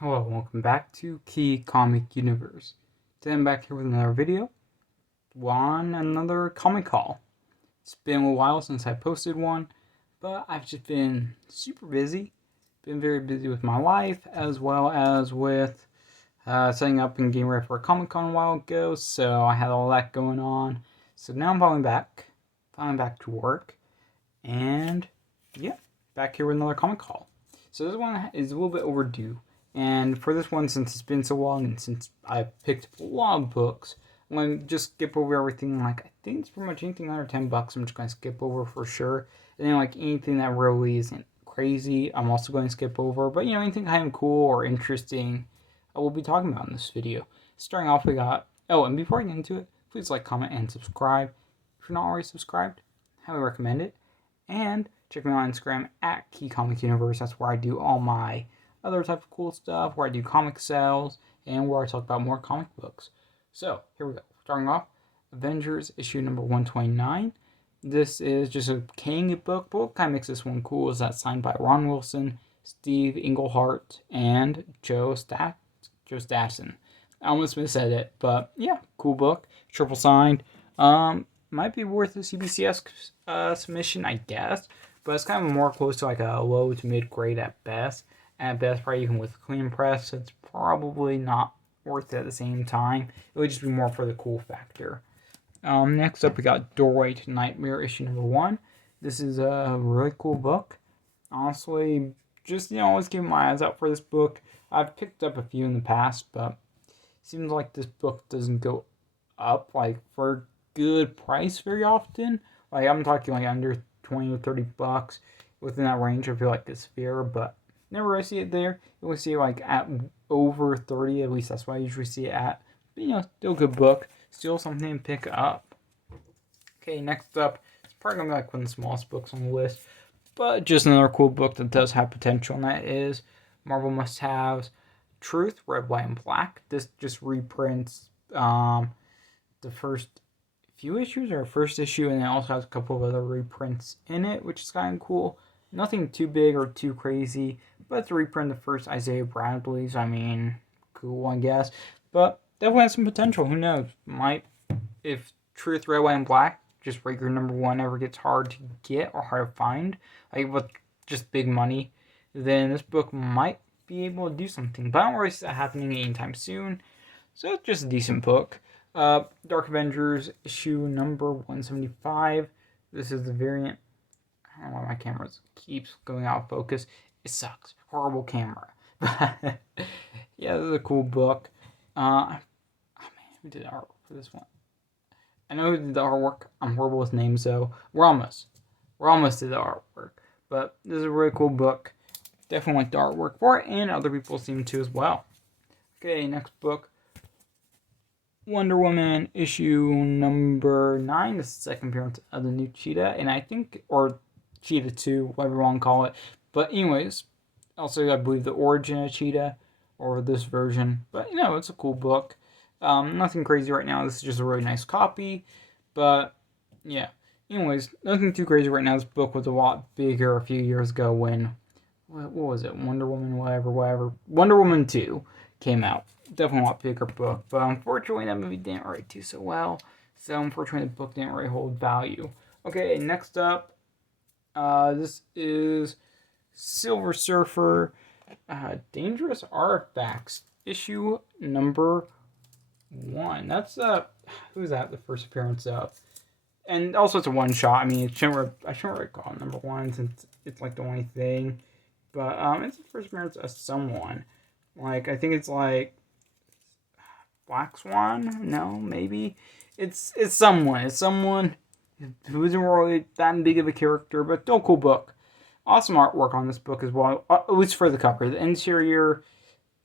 Hello, welcome back to Key Comic Universe. Today I'm back here with another video on another comic haul. It's been a while since I posted one, but I've just been super busy. Been very busy with my life as well as with setting up and getting ready for a Comic Con a while ago, so I had all that going on. So now I'm finally back to work, and yeah, back here with another comic haul. So this one is a little bit overdue. And for this one, since it's been so long and since I picked up a lot of books, I'm going to just skip over everything. I think it's pretty much anything under $10 I'm just going to skip over for sure. And then anything that really isn't crazy, I'm also going to skip over. But anything kind of cool or interesting, I will be talking about in this video. Starting off, we got, and before I get into it, please like, comment, and subscribe. If you're not already subscribed, I highly recommend it. And check me out on Instagram at Key Comic Universe. That's where I do all my other type of cool stuff, where I do comic sales, and where I talk about more comic books. So, here we go. Starting off, Avengers issue number 129. This is just a King book, but what kind of makes this one cool is that signed by Ron Wilson, Steve Englehart, and Joe Stassen. I almost missaid it, but yeah, cool book. Triple signed. Might be worth a CBCS submission, I guess, but it's kind of more close to a low to mid grade at best. At best, probably even with clean press, it's probably not worth it at the same time. It would just be more for the cool factor. Next up, we got Doorway to Nightmare issue number 1. This is a really cool book. Honestly, just always keep my eyes out for this book. I've picked up a few in the past, but it seems like this book doesn't go up for a good price very often. I'm talking under $20 or $30 within that range. I feel like it's fair, but never really see it there. You will see it at over 30, at least that's what I usually see it at. But still a good book. Still something to pick up. Okay, next up, it's probably going to be one of the smallest books on the list, but just another cool book that does have potential, and that is Marvel Must Haves Truth, Red, White, and Black. This just reprints the first few issues, or first issue, and it also has a couple of other reprints in it, which is kind of cool. Nothing too big or too crazy, but it's a reprint of the first Isaiah Bradley's. Cool, I guess. But definitely has some potential. Who knows? If Truth, Red, White, and Black, just regular number 1, ever gets hard to get or hard to find, with just big money, then this book might be able to do something. But I don't really see that happening anytime soon. So it's just a decent book. Dark Avengers issue number 175. This is the variant. I don't know why my camera keeps going out of focus. It sucks. Horrible camera. But yeah, this is a cool book. Who did the artwork for this one? I know who did the artwork. I'm horrible with names though. Ramos did the artwork. But this is a really cool book. Definitely like the artwork for it, and other people seem to as well. Okay, next book. Wonder Woman issue number 9. This is the second appearance of the new Cheetah, and or Cheetah 2, whatever you want to call it. But anyways, also I believe the origin of Cheetah, or this version. But it's a cool book. Nothing crazy right now. This is just a really nice copy. But yeah. Anyways, nothing too crazy right now. This book was a lot bigger a few years ago when, what was it? Wonder Woman, whatever. Wonder Woman 2 came out. Definitely a lot bigger book, but unfortunately that movie didn't really do so well, so unfortunately the book didn't really hold value. Okay, next up, this is Silver Surfer, Dangerous Artifacts, issue number 1. That's, who's that the first appearance of? And also it's a one-shot. I shouldn't really call it number 1 since it's the only thing, but it's the first appearance of someone. I think it's Black Swan? No, maybe. It's someone. It's someone who isn't really that big of a character, but still a cool book. Awesome artwork on this book as well, at least for the cover. The interior,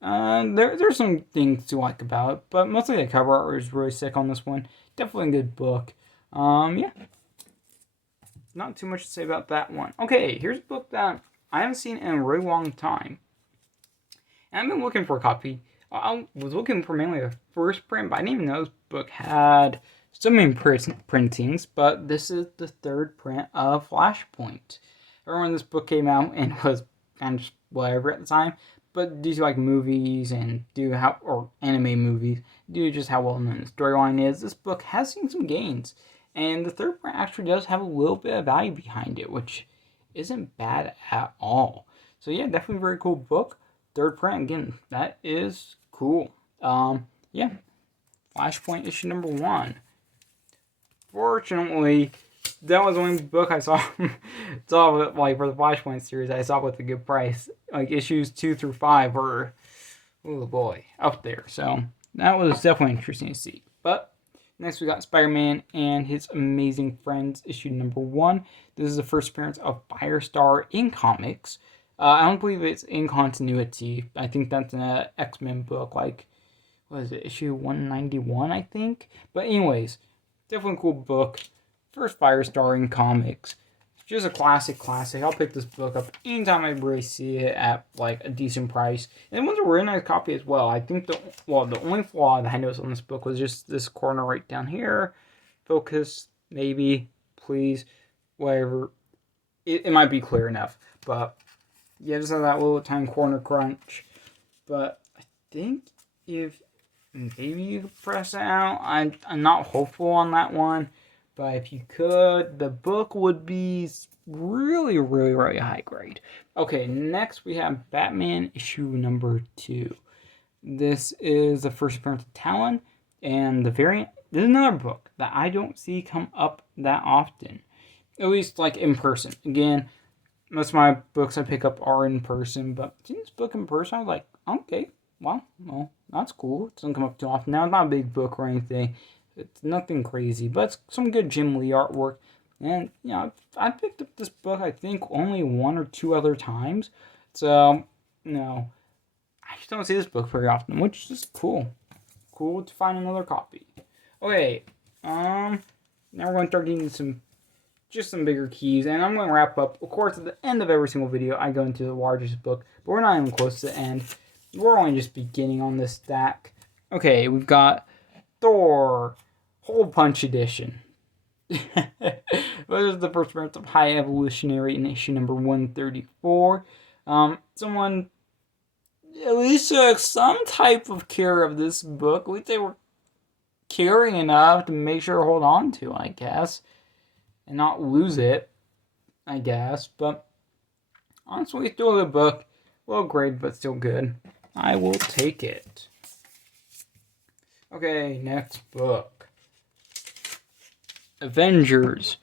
there's some things to like about it, but mostly the cover art is really sick on this one. Definitely a good book. Yeah. Not too much to say about that one. Okay, here's a book that I haven't seen in a really long time. And I've been looking for a copy. I was looking for mainly the first print, but I didn't even know this book had so many printings. But this is the third print of Flashpoint. I remember when this book came out and was kind of just whatever at the time. But due to like movies and or anime movies, due to just how well known the storyline is, this book has seen some gains. And the third print actually does have a little bit of value behind it, which isn't bad at all. So yeah, definitely a very cool book. Third print, again, that is cool. Yeah, Flashpoint issue number 1. Fortunately, that was the only book I saw like for the Flashpoint series I saw with a good price. Like issues 2 through 5 were, oh boy, up there. So that was definitely interesting to see. But next we got Spider-Man and His Amazing Friends issue number 1. This is the first appearance of Firestar in comics. I don't believe it's in continuity. I think that's an X-Men book, like, what is it, issue 191, I think? But anyways, definitely a cool book. First Firestar in comics. It's just a classic. I'll pick this book up anytime I really see it at, like, a decent price. And it was a really nice copy as well. I think the only flaw that I noticed on this book was just this corner right down here. Focus, maybe, please, whatever. It might be clear enough, but yeah, just have that little tiny corner crunch. But I think if maybe you could press it out. I'm not hopeful on that one, but if you could, the book would be really, really, really high grade. Okay, next we have Batman issue number 2. This is the first appearance of Talon, and the variant. This is another book that I don't see come up that often, at least like in person. Again, most of my books I pick up are in person, but seeing this book in person, I was like, okay, well, that's cool. It doesn't come up too often. Now, it's not a big book or anything. It's nothing crazy, but it's some good Jim Lee artwork. And, you know, I picked up this book, I think, only 1 or 2 other times. So, you know, I just don't see this book very often, which is cool. Cool to find another copy. Okay, now we're going to start getting some bigger keys, and I'm going to wrap up. Of course, at the end of every single video, I go into the largest book, but we're not even close to the end. We're only just beginning on this stack. Okay, we've got Thor, Hole Punch Edition. This is the first appearance of High Evolutionary in issue number 134. Someone at least took some type of care of this book. At least they were caring enough to make sure to hold on to, I guess, and not lose it, I guess. But honestly, still a good book. Low grade, but still good. I will take it. Okay, next book. Avengers.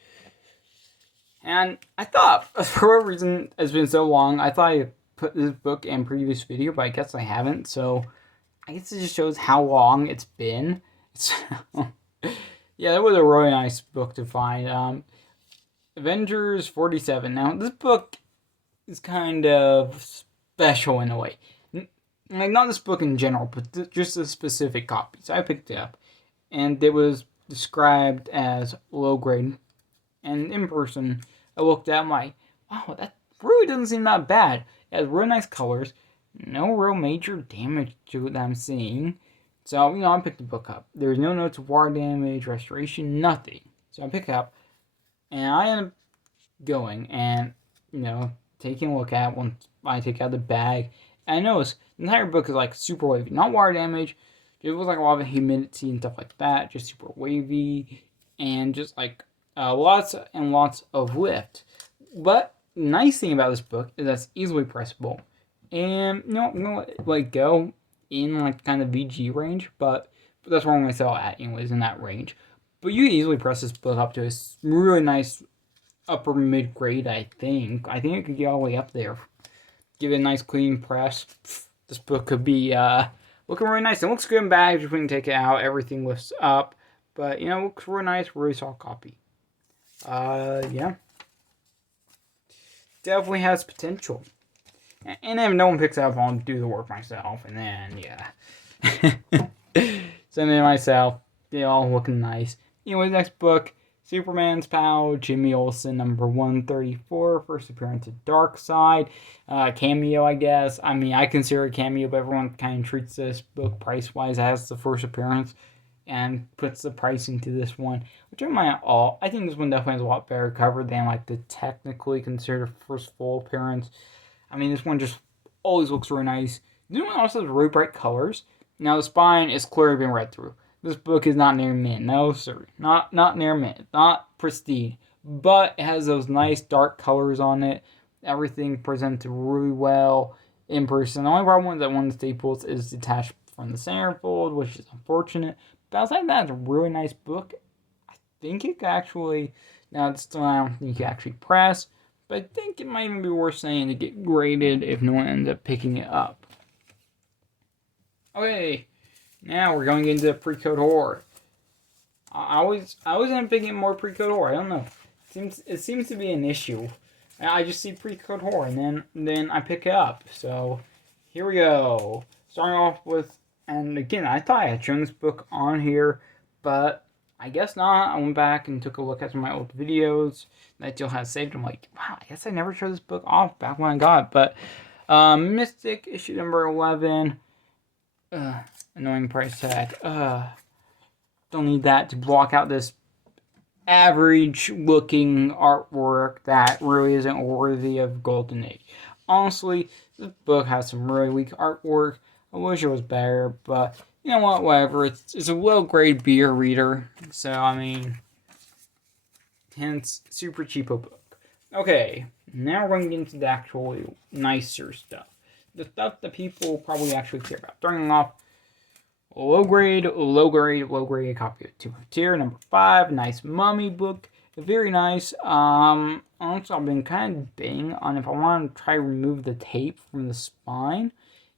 And I thought, for whatever reason, it's been so long, I thought I put this book in previous video, but I guess I haven't. So I guess it just shows how long it's been. Yeah, that was a really nice book to find. Avengers 47. Now, this book is kind of special in a way. Like, not this book in general, but just a specific copy. So I picked it up, and it was described as low grade. And in person, I looked at it, I'm like, wow, that really doesn't seem that bad. It has real nice colors, no real major damage to it that I'm seeing. So, you know, I picked the book up. There's no notes of water damage, restoration, nothing. So I pick it up, and I end up going and, you know, taking a look at it once I take out the bag. And I notice the entire book is like super wavy. Not water damage. It was like a lot of humidity and stuff like that. Just super wavy. And just like lots and lots of lift. But nice thing about this book is that it's easily pressable. And, you know, I'm going to let it go in like kind of VG range. But that's where I'm going to sell it at anyways, in that range. But you can easily press this book up to a really nice upper mid grade, I think. I think it could get all the way up there. Give it a nice clean press. This book could be looking really nice. It looks good in bags. If we can take it out, everything lifts up. But, you know, it looks really nice. Really solid copy. Yeah. Definitely has potential. And if no one picks it up, I'll do the work myself. And then, yeah. Send it myself. They all looking nice. Anyway, next book. Superman's Pal, Jimmy Olsen, number 134, first appearance of Darkseid. Cameo, I guess. I mean, I consider it a cameo, but everyone kind of treats this book price-wise as the first appearance and puts the pricing to this one, which I might all. I think this one definitely has a lot better cover than like the technically considered first full appearance. I mean, this one just always looks really nice. The new one also has really bright colors. Now the spine is clearly been read through. This book is not near mint. No, sir. Not near mint. Not pristine. But it has those nice dark colors on it. Everything presented really well in person. The only problem is that one of the staples is detached from the centerfold, which is unfortunate. But outside of that, it's a really nice book. I think it could actually, now it's still, I don't think you can actually press, but I think it might even be worth saying to get graded if no one ends up picking it up. Okay, now we're going into pre-code horror. I always end up picking more pre-code horror. I don't know. It seems to be an issue. I just see pre-code horror and then I pick it up. So here we go. Starting off with, and again, I thought I had shown this book on here, but I guess not. I went back and took a look at some of my old videos that I still had saved. I'm like, wow, I guess I never showed this book off back when I got it. But Mystic, issue number 11. Annoying price tag. Don't need that to block out this average looking artwork that really isn't worthy of Golden Age. Honestly, this book has some really weak artwork. I wish it was better, but you know what, whatever. It's a low-grade beer reader, so I mean, hence, super cheapo book. Okay, now we're going to get into the actually nicer stuff. The stuff that people probably actually care about. Starting off, low grade copy of Two Tier, number 5. Nice mummy book. Very nice. Also, I've been kind of debating on if I want to try to remove the tape from the spine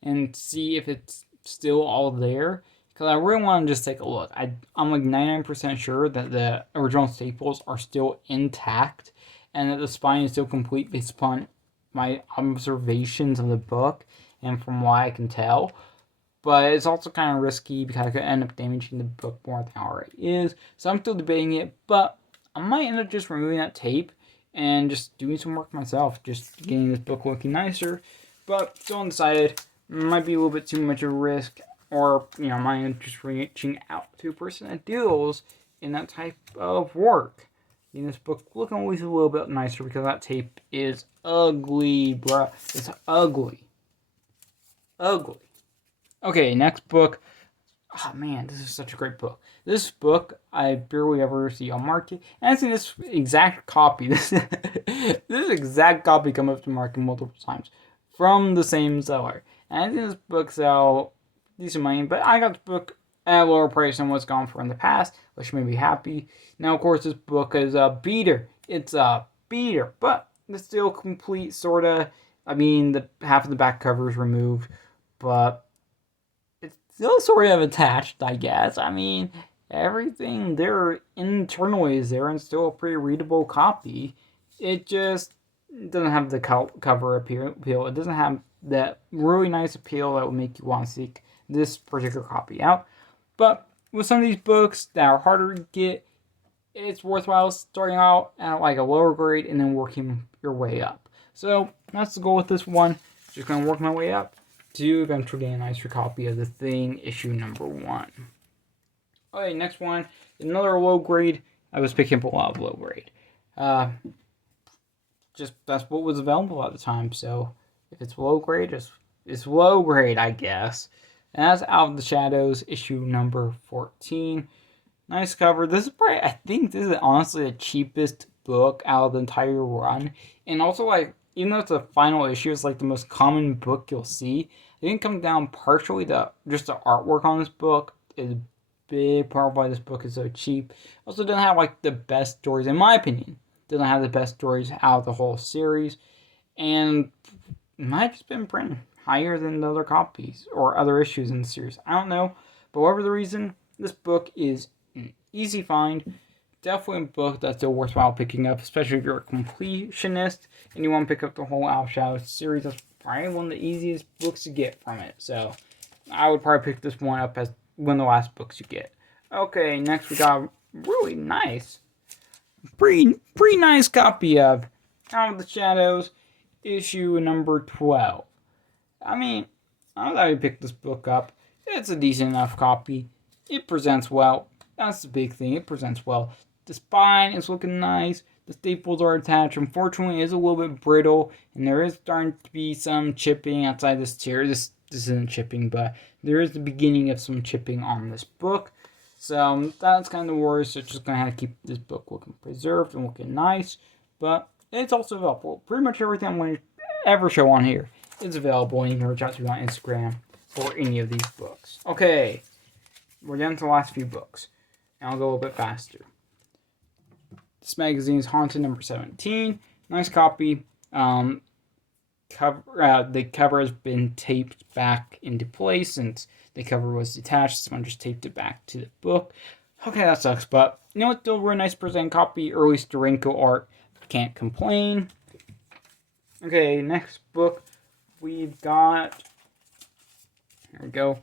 and see if it's still all there. Because I really want to just take a look. I'm like 99% sure that the original staples are still intact and that the spine is still complete based upon my observations of the book and from what I can tell. But it's also kind of risky because I could end up damaging the book more than it already is. So I'm still debating it, but I might end up just removing that tape and just doing some work myself, just getting this book looking nicer. But still undecided. Might be a little bit too much of a risk, or you know, might end up just reaching out to a person that deals in that type of work. In this book looking always a little bit nicer because that tape is ugly, bruh. It's ugly. Ugly. Okay, next book. Oh man, this is such a great book. This book I barely ever see on market. And I've seen this exact copy. This exact copy come up to market multiple times from the same seller. And I've seen this book sell decent money, but I got this book at a lower price than what's gone for in the past, which made me happy. Now, of course, this book is a beater. It's a beater, but it's still complete, sorta. I mean, the half of the back cover is removed, but it's still sort of attached, I guess. I mean, everything there internally is there and still a pretty readable copy. It just doesn't have the cover appeal. It doesn't have that really nice appeal that would make you want to seek this particular copy out. But with some of these books that are harder to get, it's worthwhile starting out at like a lower grade and then working your way up. So that's the goal with this one. Just going to work my way up to eventually get a nicer copy of The Thing, issue number 1. Okay, next one, another low grade. I was picking up a lot of low grade. Just that's what was available at the time. So if it's low grade, it's low grade, I guess. And that's Out of the Shadows, issue number 14. Nice cover. This is probably, I think this is honestly the cheapest book out of the entire run. And also, like, even though it's a final issue, it's like the most common book you'll see. I think it comes down partially to just the artwork on this book is a big part of why this book is so cheap. Also doesn't have like the best stories, in my opinion. Doesn't have the best stories out of the whole series. And might have just been printed higher than the other copies or other issues in the series. I don't know. But whatever the reason, this book is an easy find. Definitely a book that's still worthwhile picking up, especially if you're a completionist and you want to pick up the whole Out of Shadows series. That's probably one of the easiest books to get from it. So I would probably pick this one up as one of the last books you get. Okay, next we got a really nice, pretty nice copy of Out of the Shadows, issue number 12. I mean, I thought I picked this book up. It's a decent enough copy. It presents well. That's the big thing. It presents well. The spine is looking nice. The staples are attached. Unfortunately, it is a little bit brittle, and there is starting to be some chipping outside this tier. This isn't chipping, but there is the beginning of some chipping on this book. So that's kind of the worst. It's just going to have to keep this book looking preserved and looking nice. But it's also available. Pretty much everything I'm going to ever show on here is available, and you can reach out to me on Instagram for any of these books. Okay, we're down to the last few books, and I'll go a little bit faster. This magazine is Haunted number 17. Nice copy. The cover has been taped back into place since the cover was detached. Someone just taped it back to the book. Okay, that sucks, but you know what? Still a really nice present copy. Early Steranko art. Can't complain. Okay, next book we've got. Here we go.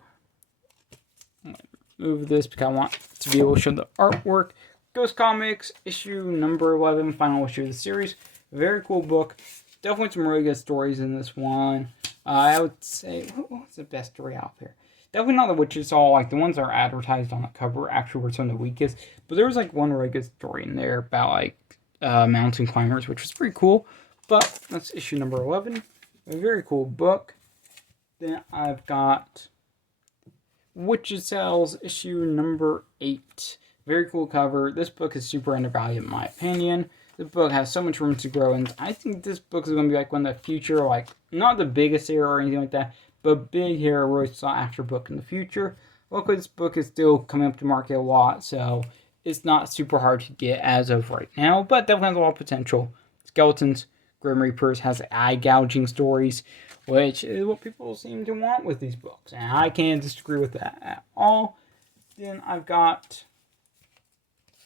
Move this because I want to be able to show the artwork. Ghost Comics, issue number 11, final issue of the series. Very cool book. Definitely some really good stories in this one. I would say, what's the best story out there? Definitely not the Witches All, like the ones that are advertised on the cover actually were some of the weakest. But there was like one really good story in there about like mountain climbers, which was pretty cool. But that's issue number 11. A very cool book. Then I've got Witches Cells, issue number 8. Very cool cover. This book is super undervalued in my opinion. This book has so much room to grow, and I think this book is going to be like one of the future, like, not the biggest hero or anything like that, but big hero, really sought after book in the future. Luckily, this book is still coming up to market a lot, so it's not super hard to get as of right now, but definitely has a lot of potential. Skeletons, Grim Reapers, has eye gouging stories, which is what people seem to want with these books, and I can't disagree with that at all. Then I've got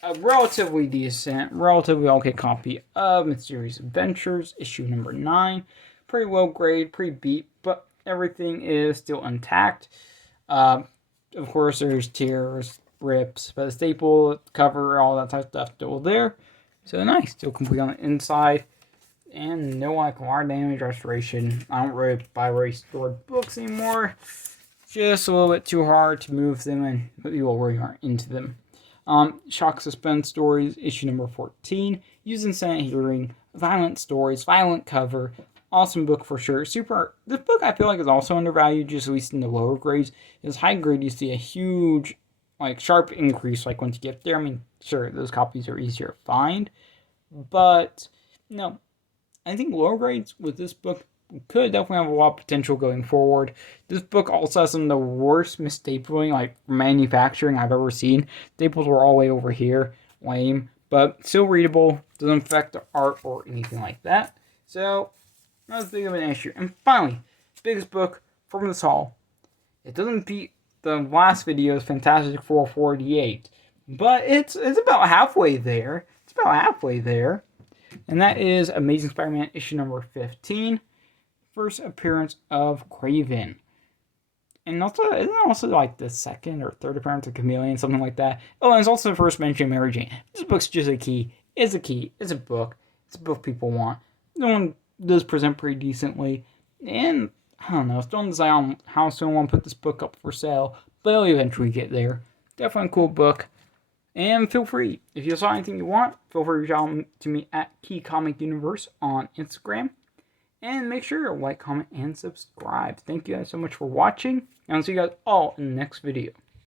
a relatively decent, relatively okay copy of Mysterious Adventures, issue number 9. Pretty well graded, pretty beat, but everything is still intact. Of course, there's tears, rips, but the staple, cover, all that type of stuff still there. So nice, still complete on the inside. And no like water damage restoration. I don't really buy restored books anymore. Just a little bit too hard to move them, and people really aren't into them. Shock Suspense Stories, issue number 14. Using Senate Hearing, violent stories, violent cover. Awesome book for sure. This book I feel like is also undervalued, just at least in the lower grades. As high grade, you see a huge, like, sharp increase, like, once you get there. I mean, sure, those copies are easier to find. But, no. I think lower grades with this book could definitely have a lot of potential going forward. This book also has some of the worst misstapling, like manufacturing I've ever seen. Staples were all the way over here. Lame. But still readable. Doesn't affect the art or anything like that. So, not as big of an issue. And finally, biggest book from this haul. It doesn't beat the last video's Fantastic Four 48. But it's about halfway there. And that is Amazing Spider-Man issue number 15. First appearance of KRAVEN. And also, isn't it also like the second or third appearance of Chameleon, something like that? Oh, and it's also the first mention of Mary Jane. This book's just a key. It's a key. It's a book. It's a book people want. The one does present pretty decently. And, I don't know, still decide on how soon I want to put this book up for sale. But it'll eventually get there. Definitely a cool book. And feel free, if you saw anything you want, feel free to reach out to me at Key Comic Universe on Instagram. And make sure to like, comment, and subscribe. Thank you guys so much for watching. And I'll see you guys all in the next video.